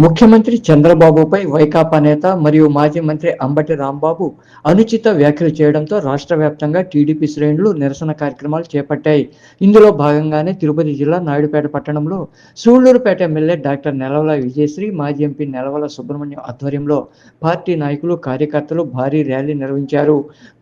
ముఖ్యమంత్రి చంద్రబాబుపై వైకాపా నేత మరియు మాజీ మంత్రి అంబటి రాంబాబు అనుచిత వ్యాఖ్యలు చేయడంతో రాష్ట్ర వ్యాప్తంగా టీడీపీ శ్రేణులు నిరసన కార్యక్రమాలు చేపట్టాయి. ఇందులో భాగంగానే తిరుపతి జిల్లా నాయుడుపేట పట్టణంలో సూళ్ళూరుపేట ఎమ్మెల్యే డాక్టర్ నెలవల విజయశ్రీ మాజీ ఎంపీ నెలవల సుబ్రహ్మణ్యం ఆధ్వర్యంలో పార్టీ నాయకులు కార్యకర్తలు భారీ ర్యాలీ నిర్వహించారు.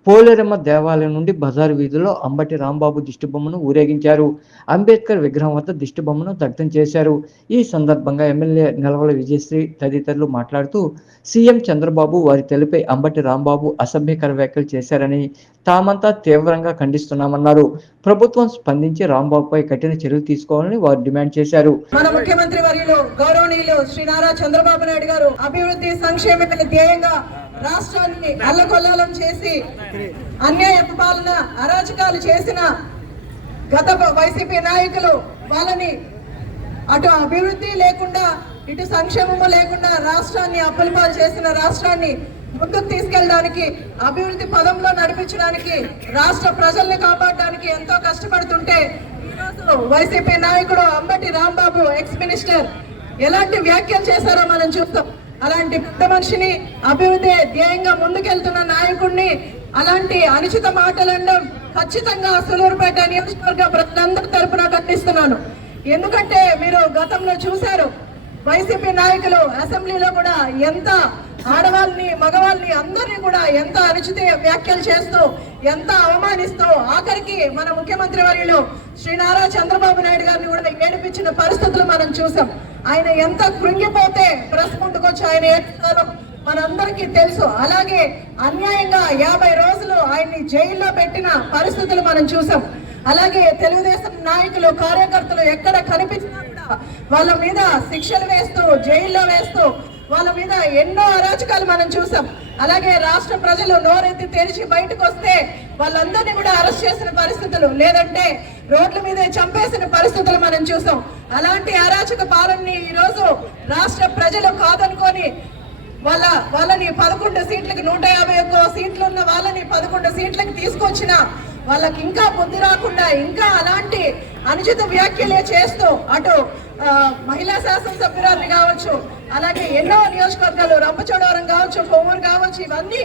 పోలేరమ్మ దేవాలయం నుండి బజారు వీధిలో అంబటి రాంబాబు దిష్టిబొమ్మను ఊరేగించారు. అంబేద్కర్ విగ్రహం వద్ద దిష్టిబొమ్మను దగ్ధం చేశారు. ఈ సందర్భంగా ఎమ్మెల్యే నిల్వల విజయశ్రీ తదితరులు మాట్లాడుతూ సీఎం చంద్రబాబు వారి తల్లిపై అంబటి రాంబాబు అసభ్యకర వ్యాఖ్యలు చేశారని తామంతా తీవ్రంగా ఖండిస్తున్నామన్నారు. ప్రభుత్వం స్పందించి రాంబాబుపై కఠిన చర్యలు తీసుకోవాలని వారు డిమాండ్ చేశారు. మన ముఖ్యమంత్రి వర్యులు గౌరవనీయులు శ్రీ నారా చంద్రబాబు నాయుడు గారు అభివృద్ధి సంక్షేమ ధ్యేయంగా రాష్ట్రాన్ని అల్లకొల్లాలం చేసి అన్యాయ పాలన అరాచకాలు చేసిన గత వైసీపీ నాయకులు వాళ్ళని అటు అభివృద్ధి లేకుండా ఇటు సంక్షేమము లేకుండా రాష్ట్రాన్ని అప్పులపాలు చేసిన రాష్ట్రాన్ని ముందుకు తీసుకెళ్ళడానికి అభివృద్ధి పదంలో నడిపించడానికి రాష్ట్ర ప్రజల్ని కాపాడడానికి ఎంతో కష్టపడుతుంటే ఈరోజు వైసీపీ నాయకుడు అంబటి రాంబాబు ఎక్స్ మినిస్టర్ ఎలాంటి వ్యాఖ్యలు చేశారో మనం చూస్తాం అలాంటి పెద్ద మనిషిని అభివృద్ధి ధ్యేయంగా ముందుకెళ్తున్న నాయకుడిని అలాంటి అనుచిత మాటలు ఖచ్చితంగా సులూరుపేట నియోజకవర్గ ప్రజలందరి తరపున ఖండిస్తున్నాను. ఎందుకంటే మీరు గతంలో చూశారు వైసీపీ నాయకులు అసెంబ్లీలో కూడా ఎంత ఆడవాళ్ళని మగవాళ్ళని అందరినీ కూడా ఎంత అనుచిత వ్యాఖ్యలు చేస్తూ ఎంత అవమానిస్తూ ఆఖరికి మన ముఖ్యమంత్రి వర్యులు శ్రీ నారా చంద్రబాబు నాయుడు గారిని కూడా ఏడిపించిన పరిస్థితులు మనం చూసాం ఆయన ఎంత కృంగిపోతే ప్రెస్ ముందుకొచ్చి ఆయన ఏడుస్తారో మనందరికీ తెలుసు. అలాగే అన్యాయంగా యాభై రోజులు ఆయన్ని జైల్లో పెట్టిన పరిస్థితులు మనం చూసాం. అలాగే తెలుగుదేశం నాయకులు కార్యకర్తలు ఎక్కడ కనిపించినా కూడా వాళ్ళ మీద శిక్షలు వేస్తూ జైల్లో వేస్తూ మీద ఎన్నో అరాచకాలు మనం చూసాం. అలాగే రాష్ట్ర ప్రజలు నోరెత్తి తెరిచి బయటకు వస్తే వాళ్ళందరినీ కూడా అరెస్ట్ చేసిన పరిస్థితులు లేదంటే రోడ్ల మీద చంపేసిన పరిస్థితులు మనం చూసాం. అలాంటి అరాచక పాలనని ఈరోజు రాష్ట్ర ప్రజలు కాదనుకొని వాళ్ళ వాళ్ళని పదకొండు సీట్లకు నూట యాభై ఒక్క సీట్లు ఉన్న వాళ్ళని పదకొండు సీట్లకు తీసుకొచ్చిన వాళ్ళకి ఇంకా బుద్ధి రాకుండా ఇంకా అలాంటి అనుచిత వ్యాఖ్యలే చేస్తూ అటు మహిళా శాసనసభ్యురాలు కావచ్చు అలాగే ఎన్నో నియోజకవర్గాలు రంపచోడవరం కావచ్చు కొవ్వూరు కావచ్చు ఇవన్నీ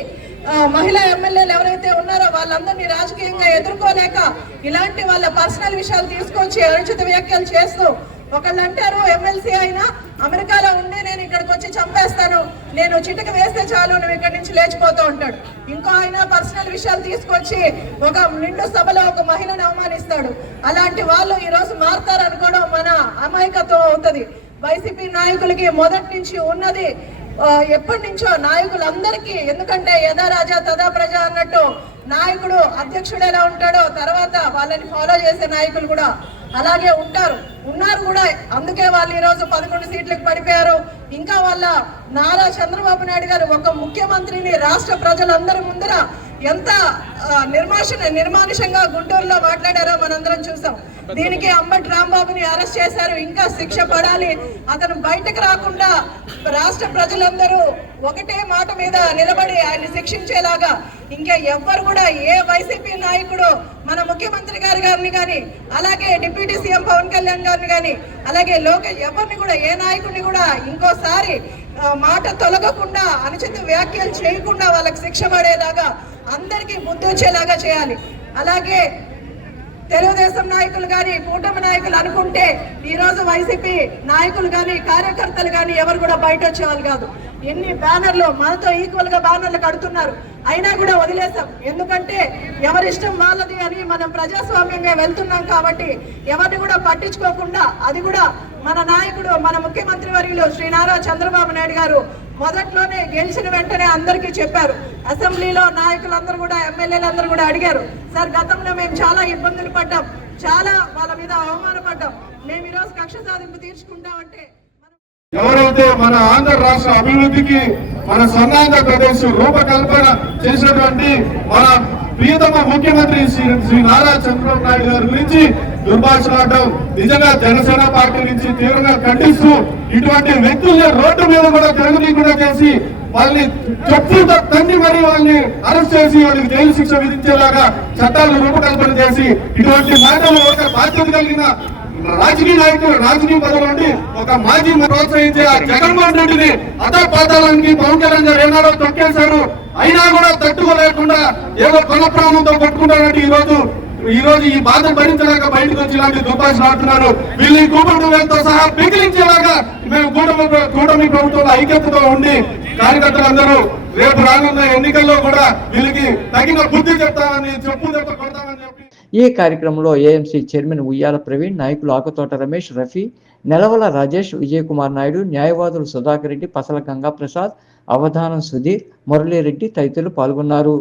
మహిళా ఎమ్మెల్యేలు ఎవరైతే ఉన్నారో వాళ్ళందరినీ రాజకీయంగా ఎదుర్కోలేక ఇలాంటి వాళ్ళ పర్సనల్ విషయాలు తీసుకొచ్చి అనుచిత వ్యాఖ్యలు చేస్తూ ఒకళ్ళు అంటారు ఎమ్మెల్సీ అయినా అమెరికాలో ఉండి నేను ఇక్కడికి వచ్చి చంపేస్తాను నేను చిటిక వేస్తే చాలు నువ్వు ఇక్కడి నుంచి లేచిపోతూ ఉంటాడు. ఇంకో ఆయన పర్సనల్ విషయాలు తీసుకొచ్చి ఒక నిండు సభలో ఒక మహిళను అవమానిస్తాడు. అలాంటి వాళ్ళు ఈరోజు మారుతారనుకోవడం మన అమాయకత్వం అవుతుంది. వైసీపీ నాయకులకి మొదటి నుంచి ఉన్నది ఎప్పటి నుంచో నాయకులందరికీ. ఎందుకంటే యథా రాజా తదా ప్రజ అన్నట్టు నాయకుడు అధ్యక్షుడు ఎలా ఉంటాడో తర్వాత వాళ్ళని ఫాలో చేసే నాయకులు కూడా అలాగే ఉంటారు. ఉన్నారు కూడా. అందుకే వాళ్ళు ఈరోజు పదకొండు సీట్లకు పడిపోయారు. ఇంకా వాళ్ళ నారా చంద్రబాబు నాయుడు గారు ఒక ముఖ్యమంత్రిని రాష్ట్ర ప్రజలందరి ముందర ఎంత నిర్మాషణ నిర్మానుషంగా గుంటూరులో మాట్లాడారో మనందరం చూసాం. దీనికి అంబటి రాంబాబుని అరెస్ట్ చేశారు. ఇంకా శిక్ష పడాలి. అతను బయటకు రాకుండా రాష్ట్ర ప్రజలందరూ ఒకటే మాట మీద నిలబడి ఆయన శిక్షించేలాగా ఇంకా ఎవ్వరు కూడా ఏ వైసీపీ నాయకుడు మన ముఖ్యమంత్రి గారి గారిని కానీ అలాగే డిప్యూటీ సీఎం పవన్ కళ్యాణ్ గారిని కానీ అలాగే లోక ఎవరిని కూడా ఏ నాయకుడిని కూడా ఇంకోసారి మాట తొలగకుండా అనుచిత వ్యాఖ్యలు చేయకుండా వాళ్ళకి శిక్ష పడేలాగా అందరికీ ముద్దొచ్చేలాగా చేయాలి. అలాగే తెలుగుదేశం నాయకులు కానీ కూటమి నాయకులు అనుకుంటే ఈ రోజు వైసీపీ నాయకులు కానీ కార్యకర్తలు కానీ ఎవరు కూడా బయట వచ్చేవాళ్ళు కాదు. ఎన్ని బ్యానర్లు మనతో ఈక్వల్గా బ్యానర్లు కడుతున్నారు. అయినా కూడా వదిలేసాం ఎందుకంటే ఎవరిష్టం వాళ్ళది అని మనం ప్రజాస్వామ్యంగా వెళ్తున్నాం కాబట్టి ఎవరిని కూడా పట్టించుకోకుండా అది కూడా మన నాయకుడు మన ముఖ్యమంత్రి వర్యులు శ్రీ నారా చంద్రబాబు నాయుడు గారు మొదట్లోనే గెలిచిన వెంటనే అందరికీ చెప్పారు. అసెంబ్లీలో నాయకులందరూ కూడా ఎమ్మెల్యేలందరూ కూడా అడిగారు సార్ గతంలో మేము చాలా ఇబ్బందులు పడ్డాం చాలా వాళ్ళ మీద అవమానపడ్డాం. మేము ఈరోజు కక్ష సాధింపు తీర్చుకుంటామంటే ఎవరైతే మన ఆంధ్ర రాష్ట్ర అభివృద్ధికి మన స్వర్ణాంధ్ర ప్రదేశ్ రూపకల్పన చేసినటువంటి మన ప్రియతమ ముఖ్యమంత్రి శ్రీ శ్రీ నారా చంద్రబాబు నాయుడు గారి గురించి దుర్భాషలాడడం నిజంగా జనసేన పార్టీ నుంచి తీవ్రంగా ఖండిస్తూ ఇటువంటి వ్యక్తుల్ని రోడ్డు మీద కూడా తిరగనీయకుండా చేసి వాళ్ళని చెప్పులతో తండ్రి మరి వాళ్ళని అరెస్ట్ చేసి వాళ్ళకి జైలు శిక్ష విధించేలాగా చట్టాలను రూపకల్పన చేసి ఇటువంటి మాటలు ఒక బాధ్యత కలిగిన రాజకీయ నాయకులు రాజకీయ పదవులు ఒక మాజీ ప్రోత్సహించే ఆ జగన్మోహన్ రెడ్డిని అదా పాతాళానికి పవన్ కళ్యాణ్ గారు ఏనాడో తొక్కేశారు. అయినా కూడా తట్టుకోలేకుండా ఏదో కొల ప్రాణంతో కొట్టుకుంటారంటే ఈ రోజు ఈ రోజు ఈ బాధ భరించలేక బయటకు వచ్చి ఇలాంటి దుబాష్ ఆడుతున్నారు వీళ్ళు ఈ కూటమి సహా పిగిలించేలాగా మేము కూటమి కూటమి ప్రభుత్వంలో ఐక్యతతో ఉండి కార్యకర్తలందరూ రేపు రానున్న ఎన్నికల్లో కూడా వీళ్ళకి తగిన బుద్ధి చెప్తామని చెప్పు దెబ్బ కొడతామని చెప్పి ఈ కార్యక్రమంలో ఏఎంసీ చైర్మన్ ఉయ్యాల ప్రవీణ్ నాయకులు ఆకుతోట రమేష్ రఫీ నెలవల రాజేష్ విజయ్ కుమార్ నాయుడు న్యాయవాదులు సుధాకర్ రెడ్డి పసల గంగాప్రసాద్ అవధానం సుధీర్ మురళీరెడ్డి తదితరులు పాల్గొన్నారు.